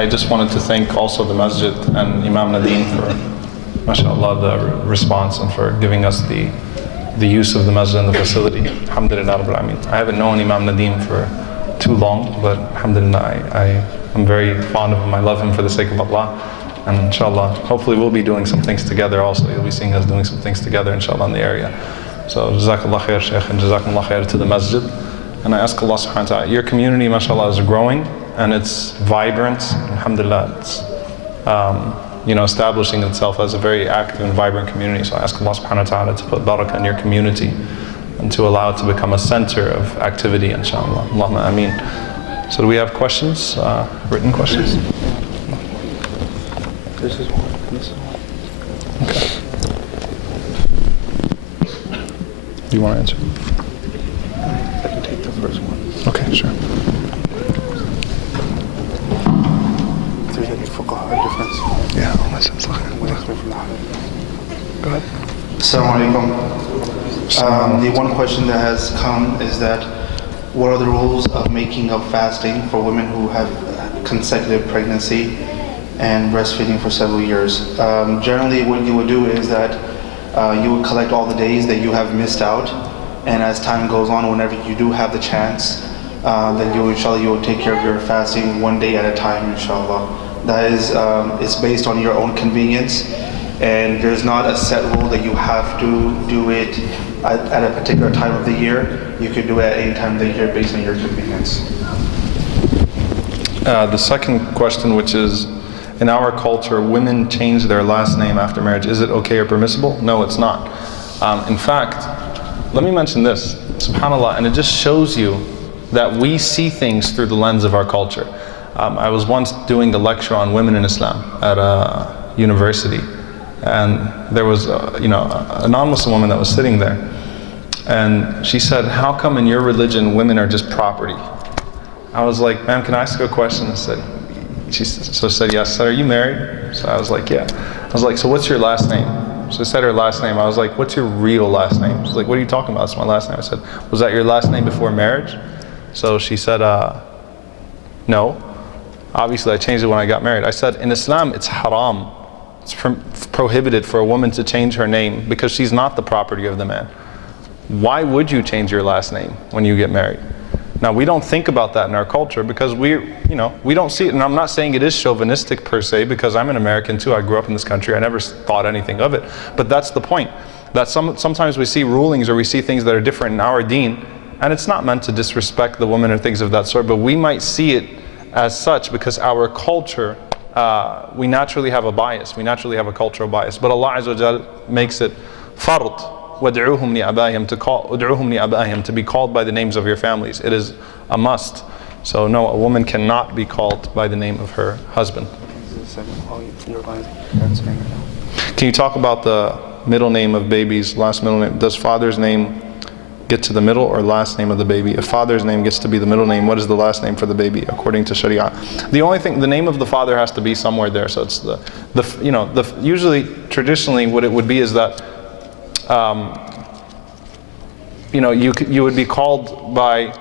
I just wanted to thank also the Masjid and Imam Nadeem for, mashallah, the response and for giving us the use of the Masjid and the facility. Alhamdulillah Rabbil Alameen. I haven't known Imam Nadeem for too long, but alhamdulillah, I'm very fond of him. I love him for the sake of Allah. And inshallah, hopefully we'll be doing some things together also. You'll be seeing us doing some things together, inshallah, in the area. So, Jazakallah khair, Sheikh, and Jazakallah khair to the Masjid. And I ask Allah subhanahu wa ta'ala, your community, mashallah, is growing and it's vibrant. Alhamdulillah, it's establishing itself as a very active and vibrant community. So I ask Allah subhanahu wa ta'ala to put barakah in your community and to allow it to become a center of activity, inshallah. Allahumma ameen. So do we have questions, written questions? This is one, this is one. Okay. Do you want to answer? I can take the first one. Okay, sure. If there's any fuqaha difference. Yeah, go ahead. Assalamu alaikum. The one question that has come is that what are the rules of making up fasting for women who have consecutive pregnancy and breastfeeding for several years? Generally, what you would do is that you would collect all the days that you have missed out, and as time goes on, whenever you do have the chance, then you will take care of your fasting one day at a time, inshallah. That is, it's based on your own convenience, and there's not a set rule that you have to do it at a particular time of the year. You could do it at any time of the year based on your convenience. The second question, which is, in our culture, women change their last name after marriage. Is it okay or permissible? No, it's not. In fact, let me mention this, subhanAllah, and it just shows you that we see things through the lens of our culture. I was once doing a lecture on women in Islam at a university, and there was a non-Muslim woman that was sitting there, and she said, "How come in your religion women are just property?" I was like, "Ma'am, can I ask you a question?" She said, yes. I said, "Are you married?" So I was like, "Yeah." I was like, "So what's your last name?" She said her last name. I was like, "What's your real last name?" She's like, "What are you talking about? It's my last name." I said, "Was that your last name before marriage?" So she said, "No. Obviously I changed it when I got married." I said, "In Islam it's haram. It's prohibited for a woman to change her name because she's not the property of the man. Why would you change your last name when you get married?" Now, we don't think about that in our culture because we don't see it. And I'm not saying it is chauvinistic per se, because I'm an American too. I grew up in this country. I never thought anything of it. But that's the point. That sometimes we see rulings or we see things that are different in our deen, and it's not meant to disrespect the woman or things of that sort, but we might see it as such because our culture, we naturally have a bias. We naturally have a cultural bias. But Allah Azza wa Jal makes it fard. وَادْعُوهُمْ لِأَبَائِهِمْ, to be called by the names of your families. It is a must. So no, a woman cannot be called by the name of her husband. Can you talk about the middle name of babies, last middle name? Does father's name get to the middle or last name of the baby? If father's name gets to be the middle name, what is the last name for the baby according to Sharia? The only thing, the name of the father has to be somewhere there. So it's usually, traditionally, what it would be is that you would be called by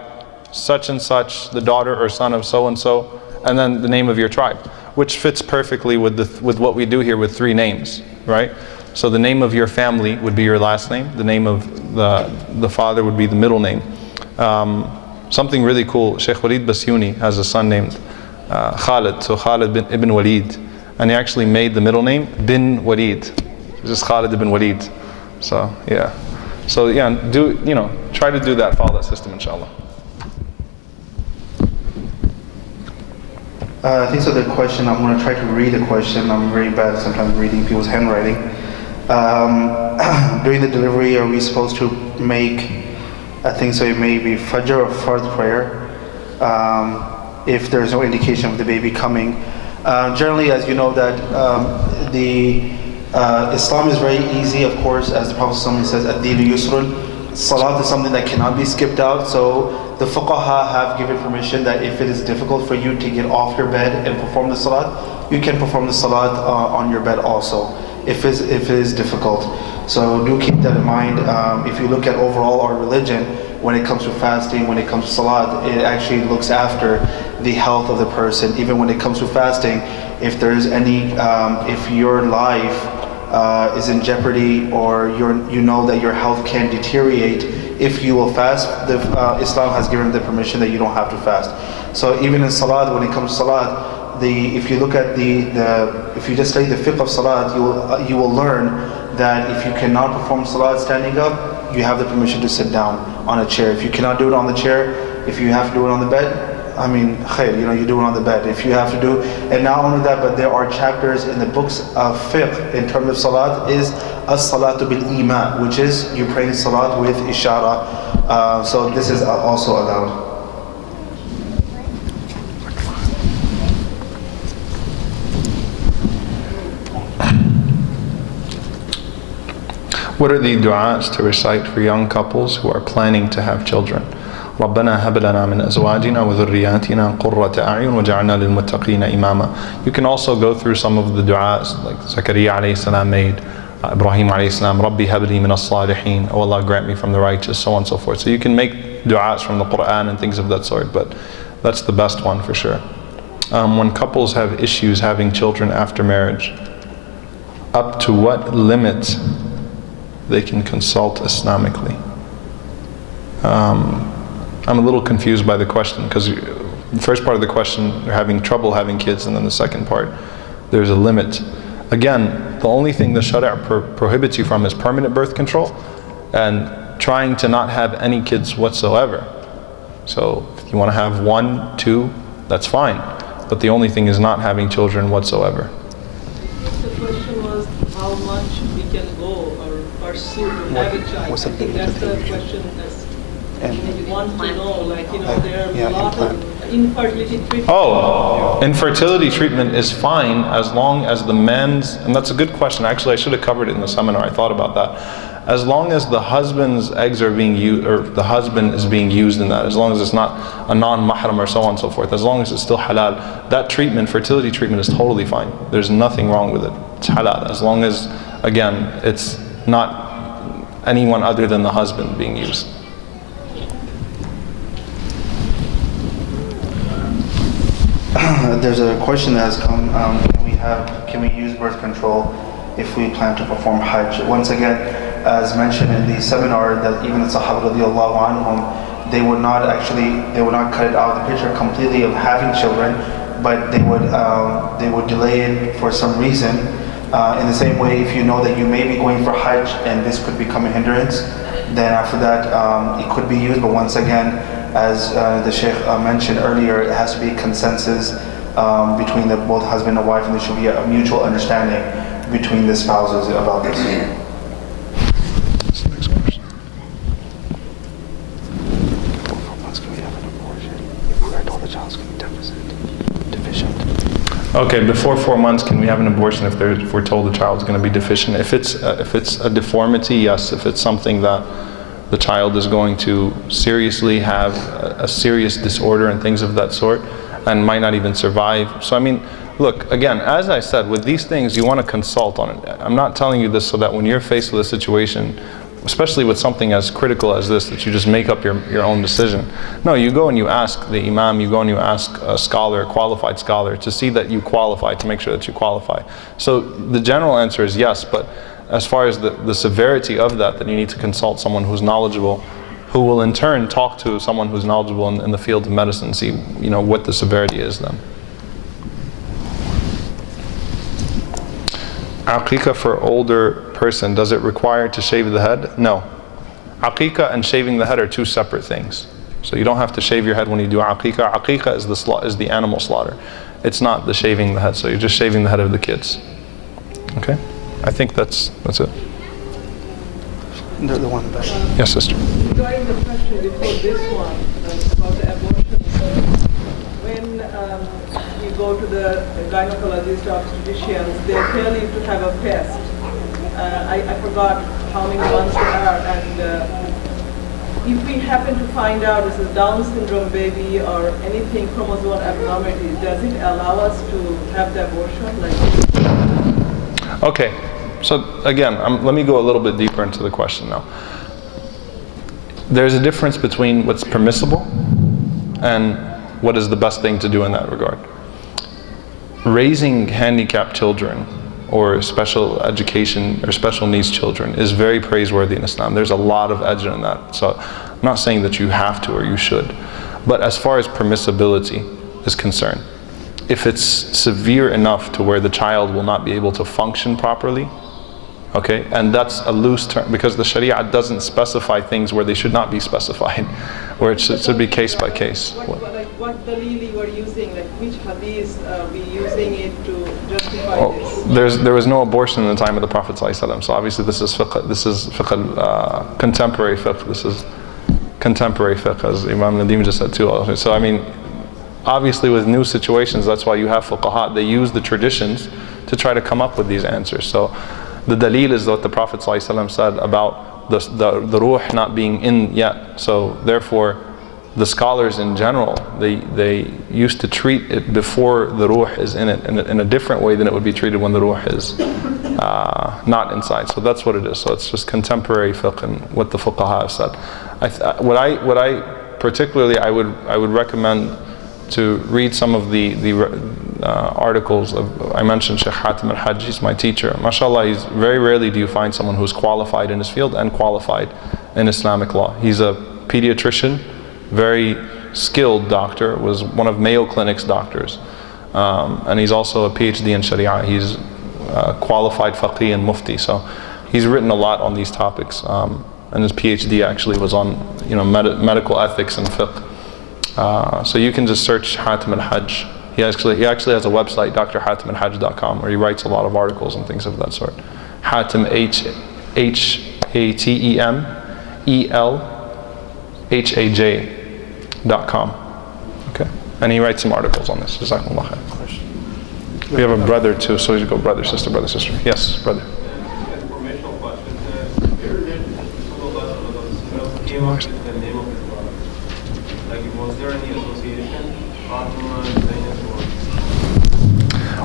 such and such, the daughter or son of so and so, and then the name of your tribe, which fits perfectly with what we do here with three names, right? So the name of your family would be your last name. The name of the father would be the middle name. Something really cool. Sheikh Walid Basyuni has a son named Khalid, so Khalid ibn Walid, and he actually made the middle name bin Walid, just Khalid ibn Walid. So yeah, try to do that, follow that system, inshallah. I think so. The question, I'm going to try to read the question. I'm very bad at sometimes reading people's handwriting. During the delivery, are we supposed to make, I think so, it may be Fajr or Fard prayer, if there's no indication of the baby coming. Generally, as you know, that Islam is very easy, of course, as the Prophet says, ad-dinu yusrun. Salat is something that cannot be skipped out, so the fuqaha have given permission that if it is difficult for you to get off your bed and perform the salat, you can perform the salat on your bed also, if it is difficult. So do keep that in mind. If you look at overall our religion, when it comes to fasting, when it comes to salat, it actually looks after the health of the person. Even when it comes to fasting, if there's any, if your life is in jeopardy, or you know that your health can deteriorate if you will fast, Islam has given the permission that you don't have to fast. So even in salat, when it comes to salat, if you look at if you just study the fiqh of salat, you will learn that if you cannot perform salat standing up, you have the permission to sit down on a chair. If you cannot do it on the chair, if you have to do it on the bed, I mean, khair, you do it on the bed. If you have to do, and not only that, but there are chapters in the books of fiqh in terms of salat is as-salatu bil-ima, which is you praying salat with ishara. So this is also allowed. What are the du'as to recite for young couples who are planning to have children? رَبَّنَا هَبْ لَنَا مِنْ أَزْوَاجِنَا وَذُرِّيَّاتِنَا قُرَّةَ أَعْيُنٍ وَجَعَلْنَا لِلْمُتَّقِينَ إِمَامًا. You can also go through some of the du'as like Zakaria alayhi salam made, Ibrahim alayhi salam, Rabbi habli min as-salihin, oh Allah grant me from the righteous, so on and so forth. So you can make du'as from the Quran and things of that sort, but that's the best one for sure. When couples have issues having children after marriage, up to what limit they can consult Islamically? I'm a little confused by the question, because the first part of the question, they're having trouble having kids, and then the second part, there's a limit. Again, the only thing the Sharia prohibits you from is permanent birth control and trying to not have any kids whatsoever. So if you want to have 1, 2, that's fine, but the only thing is not having children whatsoever. The question was how much we can go or pursue to have a child. I think that's the question that's we want to know, there are a lot of infertility treatment. Oh, infertility treatment is fine as long as the man's, and that's a good question. Actually, I should have covered it in the seminar. I thought about that. As long as the husband's eggs are being used, or the husband is being used in that, as long as it's not a non-mahram or so on and so forth, as long as it's still halal, that treatment, fertility treatment, is totally fine. There's nothing wrong with it. It's halal, as long as, again, it's not anyone other than the husband being used. There's a question that has come, can we use birth control if we plan to perform Hajj? Once again, as mentioned in the seminar, that even the Sahaba radiallahu anhum, they would not cut it out of the picture completely of having children, but they would delay it for some reason. In the same way, if you know that you may be going for Hajj and this could become a hindrance, then after that it could be used. But once again, as the Sheikh mentioned earlier, it has to be consensus between both husband and wife, and there should be a mutual understanding between the spouses about this. That's the next question. Okay, before 4 months, can we have an abortion if we're told the child's going to be deficient? If it's a deformity, yes. If it's something that the child is going to seriously have a serious disorder and things of that sort, and might not even survive. So I mean, look, again, as I said, with these things, you want to consult on it. I'm not telling you this so that when you're faced with a situation, especially with something as critical as this, that you just make up your own decision. No, you go and you ask the imam, you go and you ask a scholar, a qualified scholar, to see that you qualify, to make sure that you qualify. So the general answer is yes, but as far as the severity of that, then you need to consult someone who's knowledgeable, who will in turn talk to someone who's knowledgeable in the field of medicine, see what the severity is then. Aqiqah for older person, does it require to shave the head? No. Aqiqah and shaving the head are two separate things. So you don't have to shave your head when you do Aqiqah. Aqiqah is the animal slaughter. It's not the shaving the head, so you're just shaving the head of the kids. Okay? I think that's it. The one back. Yes, sister. Regarding the question before this one about the abortion, when you go to the gynecologist or obstetricians, they tell you to have a test. I forgot how many months they are, and if we happen to find out this is Down syndrome baby or anything chromosomal abnormality, does it allow us to have the abortion? Okay, so again, let me go a little bit deeper into the question now. There's a difference between what's permissible and what is the best thing to do in that regard? Raising handicapped children or special education or special needs children is very praiseworthy in Islam. There's a lot of ajr in that. So I'm not saying that you have to or you should. But as far as permissibility is concerned, if it's severe enough to where the child will not be able to function properly, okay, and that's a loose term because the Sharia doesn't specify things where they should not be specified, where it should be case by case. What dalil you are using, like which hadith we using it to justify this? There was no abortion in the time of the Prophet ﷺ, so obviously this is fiqh, contemporary fiqh. This is contemporary fiqh, as Imam Nadim just said too. So I mean, obviously with new situations, that's why you have fuqaha. They use the traditions to try to come up with these answers. So the dalil is what the Prophet ﷺ said about the ruh not being in yet. So therefore, the scholars in general, they used to treat it before the ruh is in it, in a different way than it would be treated when the ruh is not inside. So that's what it is. So it's just contemporary fiqh and what the fuqaha have said. What I particularly I would recommend to read some of the articles of, I mentioned Sheikh Hatim al-Hajj, he's my teacher. MashaAllah, he's very rarely do you find someone who's qualified in his field and qualified in Islamic law. He's a pediatrician, very skilled doctor, was one of Mayo Clinic's doctors. And he's also a PhD in Sharia. He's qualified faqih and mufti. So he's written a lot on these topics. And his PhD actually was on medical ethics and fiqh. So you can just search Hatim al-Hajj. He actually has a website, drhatimalhajj.com, where he writes a lot of articles and things of that sort. Hatim, HATEMELHAJ.com. Okay, and he writes some articles on this. Jazakumullah khair. We have a brother too, so you go brother, sister. Yes, brother. Informational question. Came up with the name of his daughter. Like, was there any association?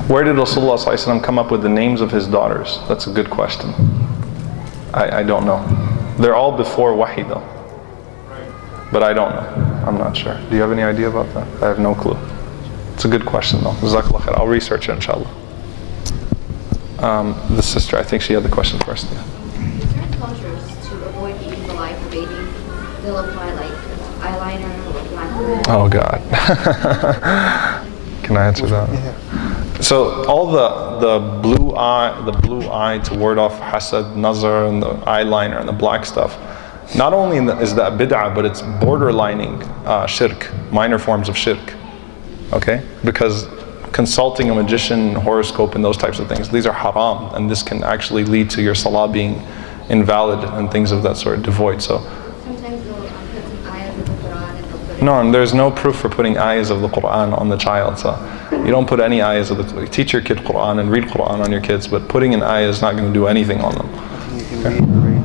Where did Rasulullah ﷺ come up with the names of his daughters? That's a good question. I don't know. They're all before wahi though. But I don't know. I'm not sure. Do you have any idea about that? I have no clue. It's a good question though. Jazakallah khair. I'll research it inshallah. The sister, I think she had the question first. Yeah. In certain cultures, to avoid eating the life of baby, they'll apply like eyeliner or black. Oh God. Can I answer that? Yeah. So all the blue eye to ward off hasad, nazar, and the eyeliner and the black stuff, not only is that bid'ah, but it's borderlining shirk, minor forms of shirk. Okay? Because consulting a magician, horoscope, and those types of things, these are haram, and this can actually lead to your salah being invalid and things of that sort, devoid. So Sometimes they'll put some ayahs of the Quran and they'll put it. no, and there's no proof for putting ayahs of the Quran on the child. So you don't put any ayahs of the Quran. Teach your kid Quran and read Quran on your kids, but putting an ayah is not going to do anything on them. I think you can reiterate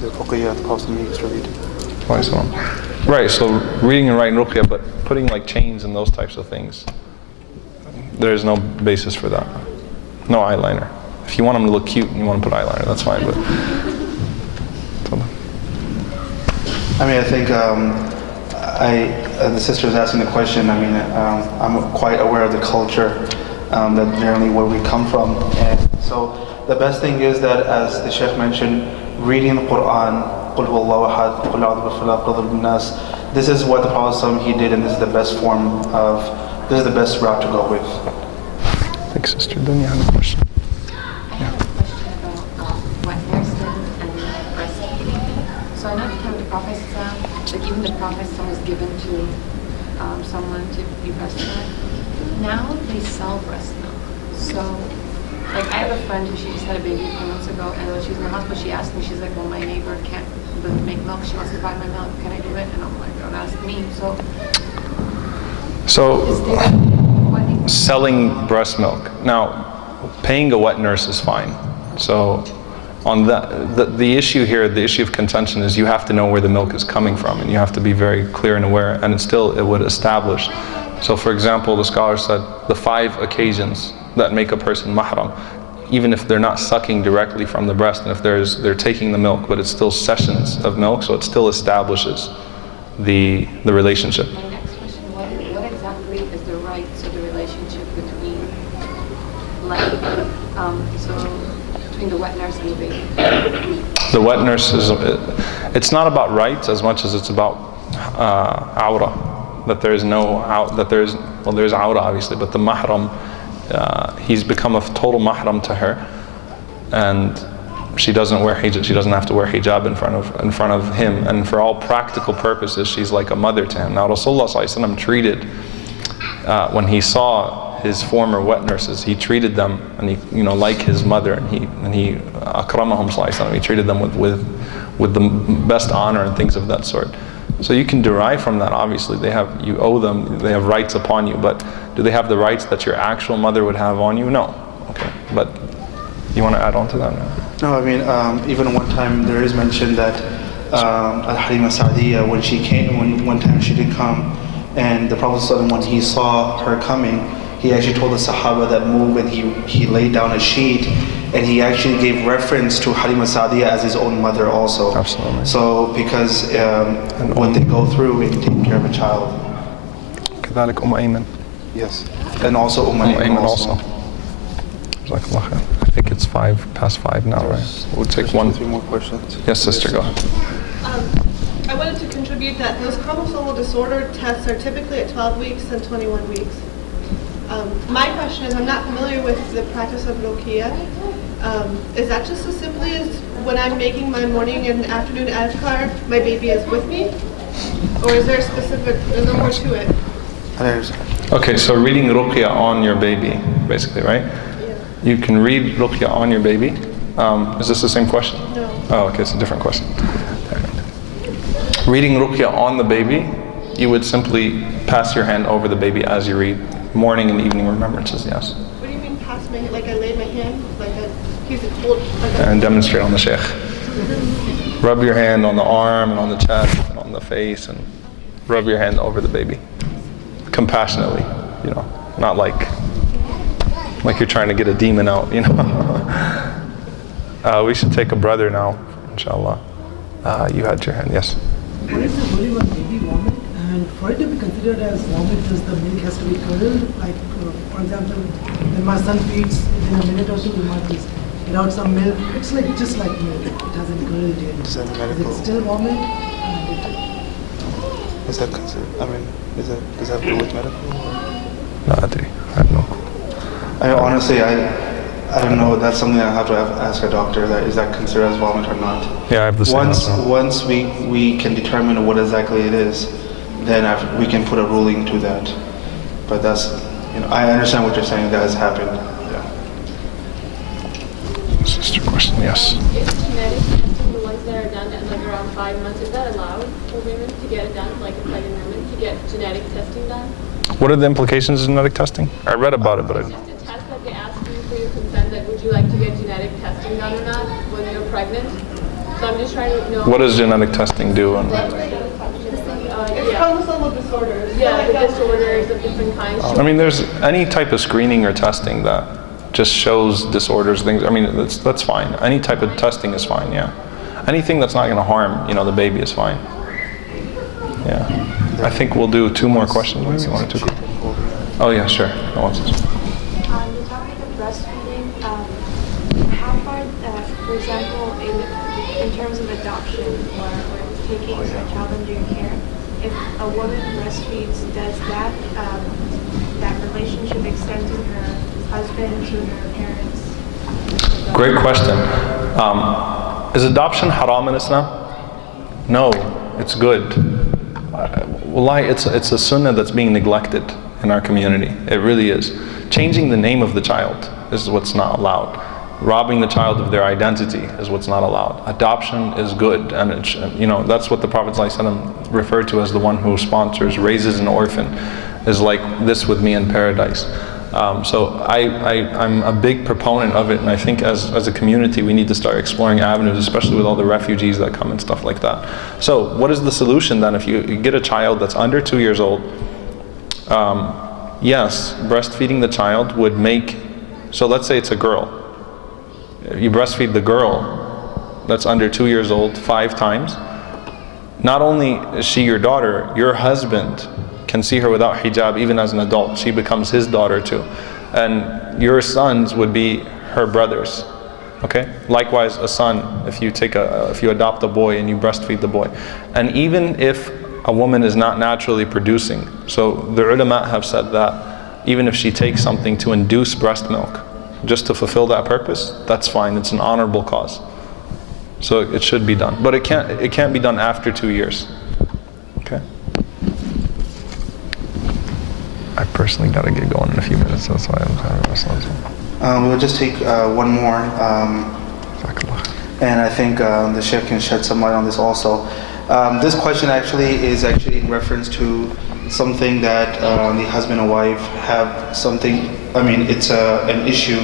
the Ruqyah the Prophet used to read. Right, so reading and writing Ruqyah, but putting like chains and those types of things, there's no basis for that. No eyeliner. If you want them to look cute and you want to put eyeliner, that's fine, but I mean, I think the sister is asking the question. I mean, I'm quite aware of the culture that generally where we come from, and so the best thing is that, as the Sheikh mentioned, reading the Quran. قُلْ هُوَ اللَّهُ أَحَدٌ قُلْ أَعُوذُ بِالْفَلَقِ قُلْ أَعُوذُ بِالنَّاسِ. This is what the Prophet he did, and this is the best this is the best route to go with. Thanks, sister. Then you have a question. I have a question about wet nursing and breastfeeding. So I know the time of the Prophet, like even the Prophet was given to someone to be breastfed. Now they sell breast milk. So, like I have a friend who she just had a baby a few months ago, and when she was in the hospital, she asked me, she's like, well, my neighbor can't make milk. She wants to buy my milk. Can I do it? And I'm like, don't ask me. So selling breast milk. Now, paying a wet nurse is fine. So on that, the issue here, the issue of contention is you have to know where the milk is coming from, and you have to be very clear and aware, and it would establish. So for example, the scholar said the 5 occasions that make a person mahram, even if they're not sucking directly from the breast, and if they're taking the milk, but it's still sessions of milk, so it still establishes the relationship. My next question, what exactly is the rights of the relationship between, between the wet nurse and the baby? The wet nurse it's not about rights as much as it's about awra. That there is no out, that there's awra obviously, but the mahram, he's become a total mahram to her, and she doesn't wear hijab. She doesn't have to wear hijab in front of him, and for all practical purposes, she's like a mother to him. Now, Rasulullah ﷺ treated when he saw his former wet nurses, he treated them, and he, like his mother, and he akramahum ﷺ. He treated them with the best honor and things of that sort. So you can derive from that. Obviously, you owe them. They have rights upon you, but do they have the rights that your actual mother would have on you? No. Okay, but you want to add on to that now? No, I mean, even one time there is mention that Al-Halima Sa'diyah, when she came, when one time she did come, and the Prophet ﷺ, when he saw her coming, he actually told the Sahaba that move, and he laid down a sheet, and he actually gave reference to Halima Sa'diyah as his own mother also. Absolutely. So because what they go through in taking care of a child. كذلك أيمن. Yes. And also Ayman also. I think it's 5:05 now, right? We'll take Two, three more questions. Yes, sister, go ahead. I wanted to contribute that those chromosomal disorder tests are typically at 12 weeks and 21 weeks. My question is, I'm not familiar with the practice of Ruqyah. Is that just as simply as when I'm making my morning and afternoon adhkar, my baby is with me? Or is there a more to it? Okay, so reading Ruqyah on your baby, basically, right? You can read Ruqyah on your baby. Is this the same question? No. Oh, okay, it's a different question. Reading Ruqyah on the baby, you would simply pass your hand over the baby as you read morning and evening remembrances, yes. What do you mean pass my hand? Like I lay my hand? He's a cold... And demonstrate on the Sheikh. Rub your hand on the arm and on the chest and on the face, and rub your hand over the baby. Compassionately, not like you're trying to get a demon out, We should take a brother now, inshallah. You had your hand, yes. What is the volume of baby vomit? And for it to be considered as vomit, does the milk has to be curdled? Like, for example, when my son feeds, within a minute or two, we might just get out some milk. It's just like milk. It hasn't curdled yet. Is that medical? Is it still vomit? Is that considered? Does that have to do with medical? No, I have no. Honestly, I don't know. That's something I have to ask a doctor. Is that considered as vomit or not? Yeah, I have the same. Once we can determine what exactly it is, then we can put a ruling to that. But that's, I understand what you're saying. That has happened. Yeah. Sister question, yes. Is genetic testing the ones that are done at around 5 months? Is that allowed for women to get it done, like a pregnant woman, to get genetic testing done? What are the implications of genetic testing? I read about it, but It's just a test that they ask you for your consent, that would you like to get genetic testing done or not when you're pregnant? So I'm just trying to know. What does genetic testing do? It's chromosomal disorders. Yeah, the disorders of different kinds. I mean, there's any type of screening or testing that just shows disorders, things. I mean, that's fine. Any type of testing is fine, yeah. Anything that's not going to harm, the baby is fine. Yeah. I think we'll do 2 more questions. Maybe 1 or 2. Oh yeah, sure. The topic of breastfeeding, how far, for example, in terms of adoption or taking a child under your care, if a woman breastfeeds, does that relationship extend to her husband, to her parents? Great question. Is adoption haram in Islam? No, it's good. Wallahi, it's a sunnah that's being neglected in our community. It really is. Changing the name of the child is what's not allowed. Robbing the child of their identity is what's not allowed. Adoption is good, and that's what the Prophet ﷺ referred to as the one who raises an orphan, is like this with me in paradise. So I'm a big proponent of it, and I think as a community we need to start exploring avenues, especially with all the refugees that come and stuff like that. So what is the solution then? If you get a child that's under 2 years old, yes, breastfeeding the child would make, so let's say it's a girl. You breastfeed the girl that's under 2 years old 5 times, not only is she your daughter, your husband can see her without hijab even as an adult. She becomes his daughter too. And your sons would be her brothers. Okay? Likewise, a son, if you adopt a boy and you breastfeed the boy. And even if a woman is not naturally producing, so the ulama have said that even if she takes something to induce breast milk, just to fulfill that purpose, that's fine. It's an honorable cause. So it should be done. But it can't be done after 2 years. Okay? I personally got to get going in a few minutes, so that's why I'm kind of wrestling. We'll just take one more. And I think the Sheikh can shed some light on this also. This question is actually in reference to something that the husband and wife have something, it's an issue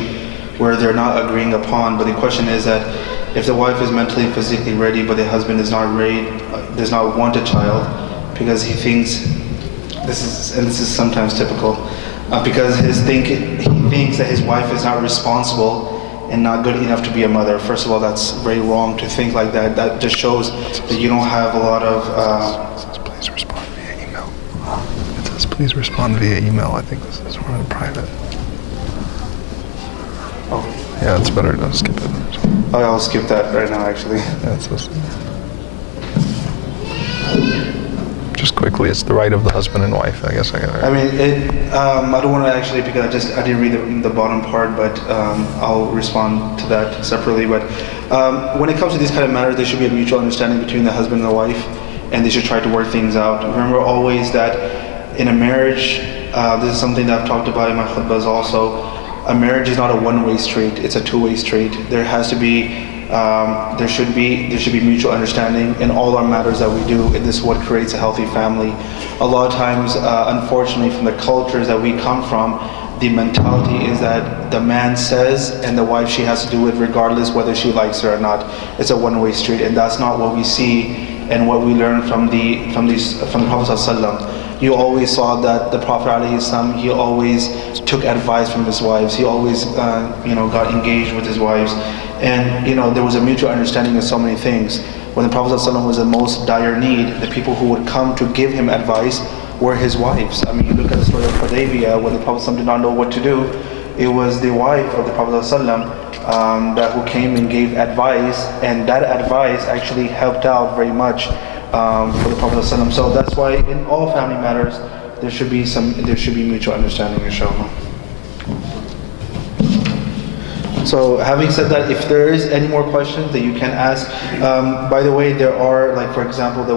where they're not agreeing upon, but the question is that if the wife is mentally and physically ready, but the husband is not ready, does not want a child, because he thinks, this is sometimes typical, because he thinks that his wife is not responsible and not good enough to be a mother. First of all, that's very wrong to think like that. That just shows that you don't have a lot of... It says please respond via email. It says please respond via email. I think this is one in private. Oh. Yeah, it's better to skip it. Oh, I'll skip that right now, actually. Yeah, it's this. Just quickly, it's the right of the husband and wife. I guess I got it. I don't want to actually, because I didn't read the bottom part, but I'll respond to that separately. But when it comes to these kind of matters, there should be a mutual understanding between the husband and the wife, and they should try to work things out. Remember always that in a marriage, this is something that I've talked about in my khutbahs also. A marriage is not a one-way street; it's a two-way street. There has to be. There should be mutual understanding in all our matters that we do, and this is what creates a healthy family. A lot of times, unfortunately, from the cultures that we come from, the mentality is that the man says and the wife, she has to do it regardless whether she likes it or not. It's a one-way street, and that's not what we see and what we learn from the Prophet ﷺ. You always saw that the Prophet ﷺ, he always took advice from his wives. He always got engaged with his wives. And there was a mutual understanding of so many things. When the Prophet ﷺ was in most dire need, the people who would come to give him advice were his wives. You look at the story of Hudaybiyah, when the Prophet ﷺ did not know what to do. It was the wife of the Prophet ﷺ who came and gave advice, and that advice actually helped out very much for the Prophet ﷺ. So that's why in all family matters there should be mutual understanding, inshallah. So having said that, if there is any more questions that you can ask, by the way, there are, like for example, the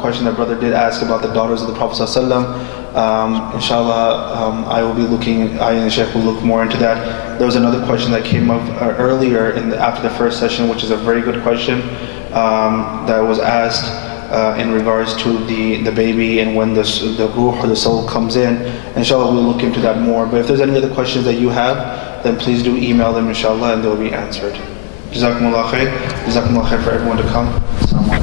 question that brother did ask about the daughters of the Prophet ﷺ. Inshallah, I and the Sheikh will look more into that. There was another question that came up earlier after the first session, which is a very good question that was asked in regards to the baby and when the ruh or the soul comes in. Inshallah, we'll look into that more. But if there's any other questions that you have, then please do email them, inshallah, and they'll be answered. Jazakumullah khair. Jazakumullah khair for everyone to come. Assalamu alaikum.